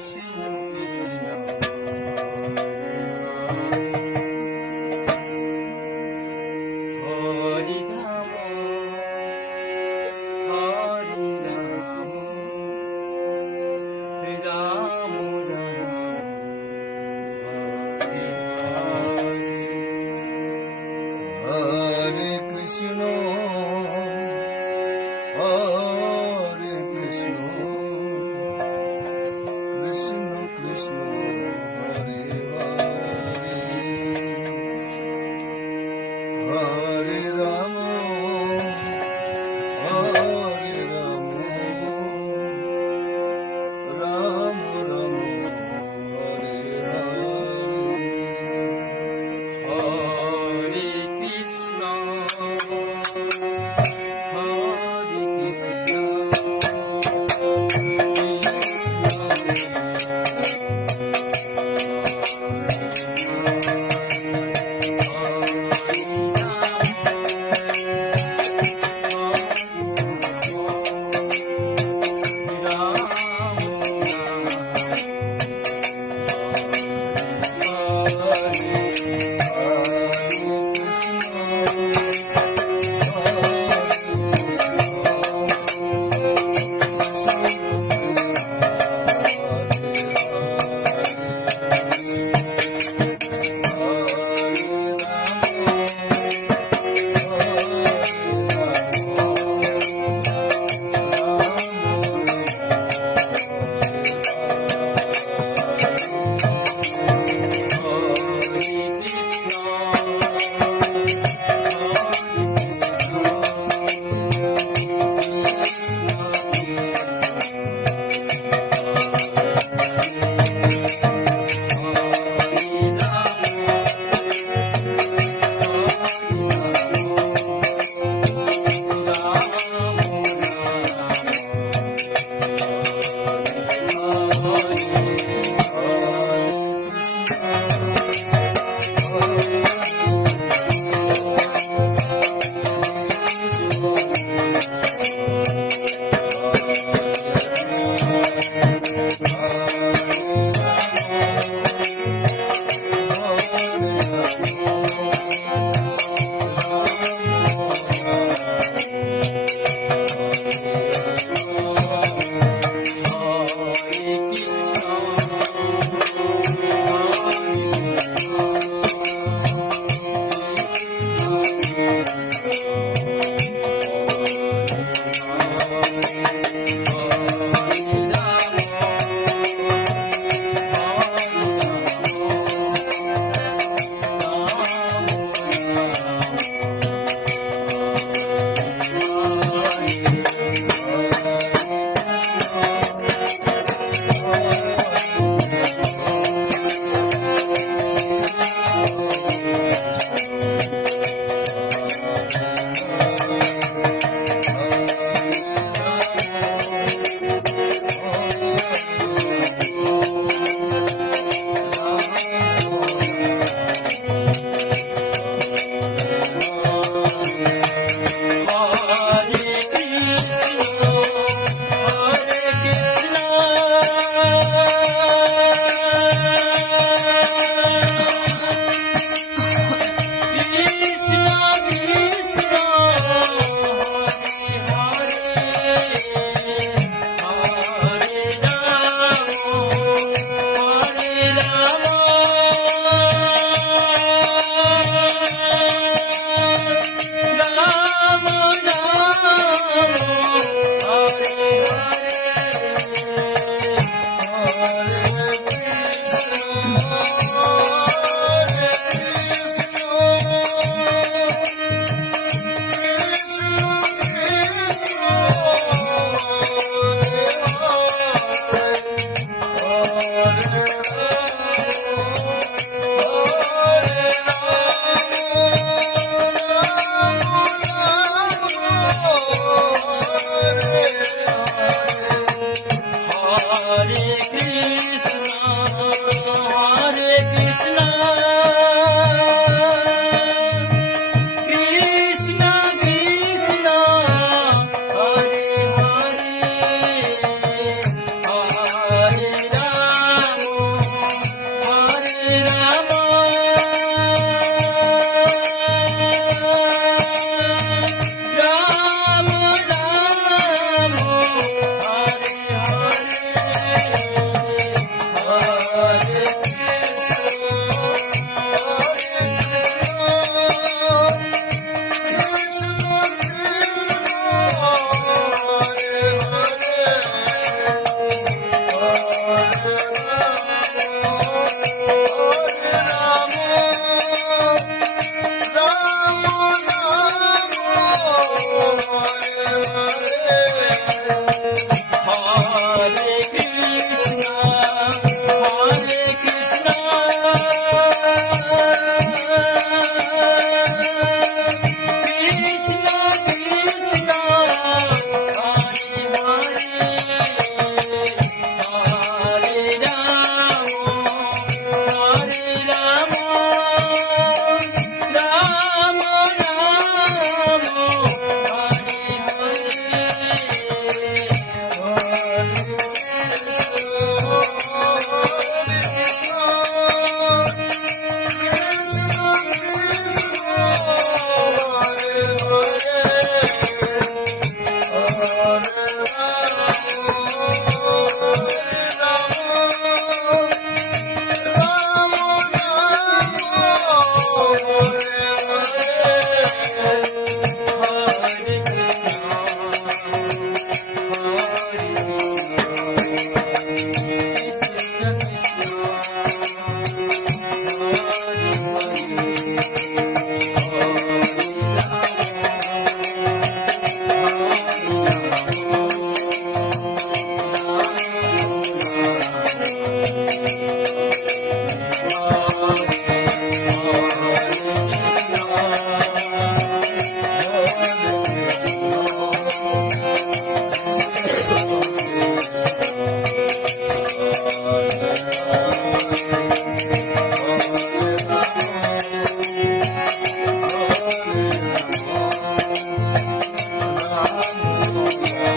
пісіню пісням. Hare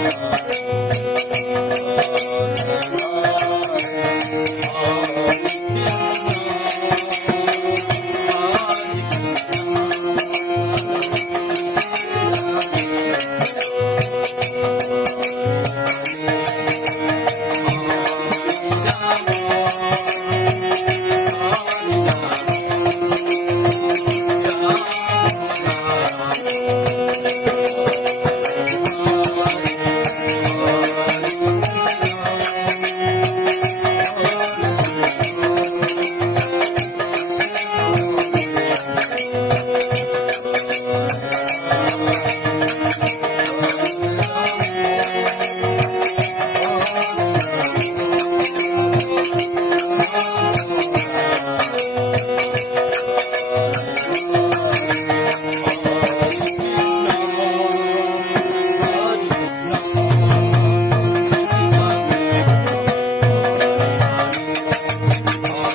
Música Oh.